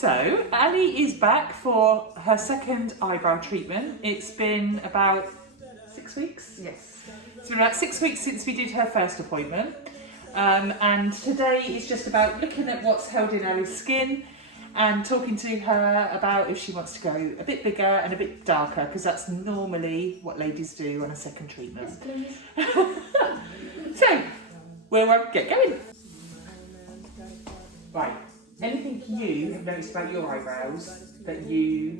So, Ali is back for her second eyebrow treatment. It's been about 6 weeks? Yes. It's been about 6 weeks since we did her first appointment. And today is just about looking at what's held in Ali's skin and talking to her about if she wants to go a bit bigger and a bit darker, because that's normally what ladies do on a second treatment. Yes, please. So, we'll get going. Right, anything you have noticed about your eyebrows that you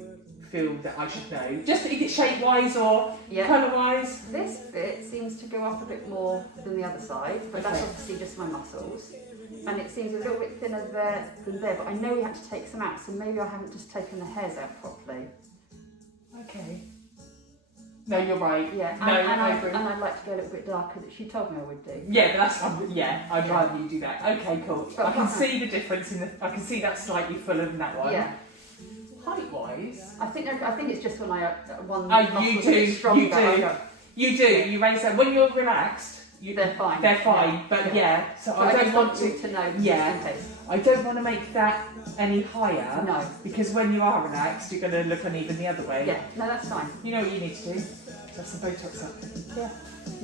feel that I should know? Just either shape-wise or colour-wise? This bit seems to go up a bit more than the other side, but that's Okay. obviously just my muscles. And it seems a little bit thinner there than there, but I know we had to take some out, so maybe I haven't just taken the hairs out properly. Okay. No, you're right. Yeah, No, and I agree. I'd like to go a little bit darker, that she told me I would do. Yeah, I'd rather you do that. Okay, cool. But I can see the difference I can see that slightly fuller than that one. Yeah. Height-wise? I think it's just when one Oh, muscle you is a bit do, stronger. you do. You do, you raise that. When you're relaxed, They're fine. They're fine, but yeah, so But I don't want you to. to know, Yeah. just in case. I don't want to make that any higher. No. Because when you are relaxed, you're going to look uneven the other way. Yeah, no, that's fine. You know what you need to do? Have some Botox up. Yeah.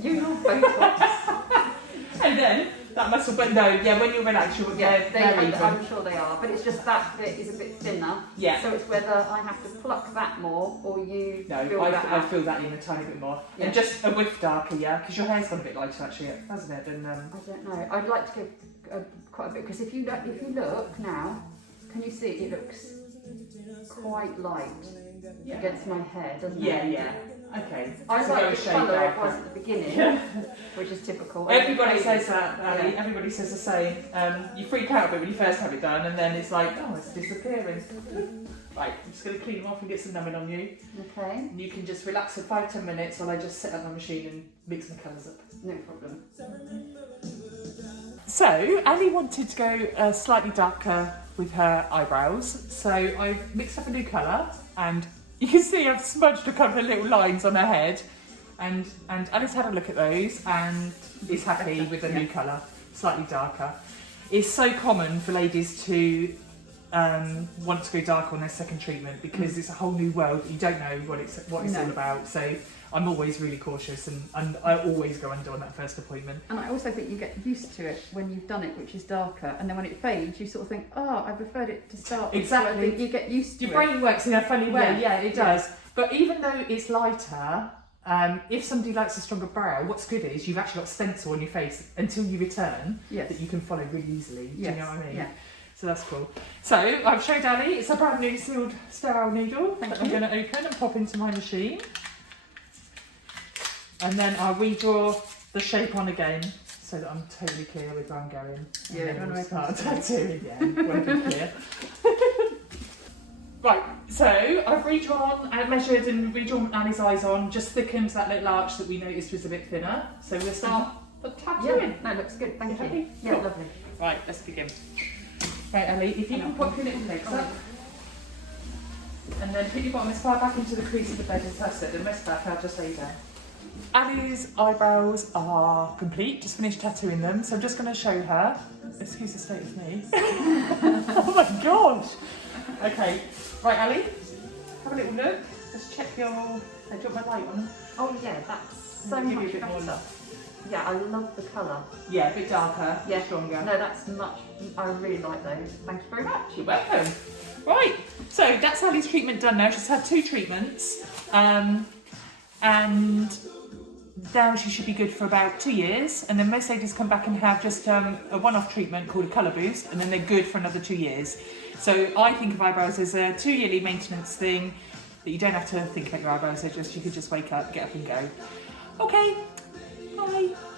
You know Botox. And then that muscle, but no, yeah, when you're relaxed, you're they're even. I'm sure they are, but it's just that bit is a bit thinner. Yeah. So it's whether I have to pluck that more or you No, fill that I out. feel that in a tiny bit more. Yeah. And just a whiff darker, yeah? Because your hair's gone a bit lighter actually, hasn't it? And, I don't know. I'd like to give quite a bit, because if you look now, can you see it looks quite light against my hair, doesn't it? Yeah. Okay. I So go like a the shade colour it darker. was at the beginning, which is typical. Everybody says that, Ali. Yeah. Everybody says the same. You freak out a bit when you first have it done, and then it's like, oh, it's disappearing. Right, I'm just going to clean them off and get some numbing on you. Okay, And you can just relax for 5-10 minutes while I just set up my machine and mix my colours up. no problem. So, Ali wanted to go slightly darker with her eyebrows, so I've mixed up a new colour, and you can see I've smudged a couple of little lines on her head, and Ali's had a look at those and is happy with the new colour, slightly darker. It's so common for ladies to want to go dark on their second treatment because it's a whole new world. You don't know what it's all about, so I'm always really cautious, and I always go under on that first appointment. And I also think you get used to it when you've done it, which is darker, and then when it fades, you sort of think, oh, I preferred it to start with. Exactly. So I think you get used to Your brain works in a funny way, yeah, it Yeah. does. But even though it's lighter, if somebody likes a stronger brow, what's good is you've actually got stencil on your face until you return that you can follow really easily. Do you know what I mean? Yeah. So that's cool. So I've showed Ali, it's a brand new sealed sterile needle that I'm going to open and pop into my machine. And then I'll redraw the shape on again so that I'm totally clear with where I'm going. Yeah, and then don't we'll make start mistakes. tattooing again. Want to be clear. Right, so I've redrawn and measured and redrawn Annie's eyes on, just thickened that little arch that we noticed was a bit thinner. So we'll start the tattooing. Yeah, no, looks good, thank you. Happy? Yeah, Cool. lovely. Right, let's begin. Right, Ellie, if you can pop your little legs up and then put your bottom as far back into the crease of the bed as Tustin, and rest back, I'll just lay down. Ali's eyebrows are complete, just finished tattooing them, so I'm just going to show her. Excuse the state of me. Oh my gosh! Okay, right, Ali, have a little look. Just check your. I got my light on. Oh yeah, that's so Give you a much bit more better. love. Yeah, I love the colour. Yeah, a bit darker, Yeah, stronger. No, that's much. I really like those. Thank you very much. You're welcome. Right, so that's Ali's treatment done now. She's had 2 treatments, and now she should be good for about 2 years. And then most ladies come back and have just a one-off treatment called a colour boost, and then they're good for another 2 years. So I think of eyebrows as a 2-yearly maintenance thing that you don't have to think about your eyebrows. You could just wake up, get up, and go. Okay, bye.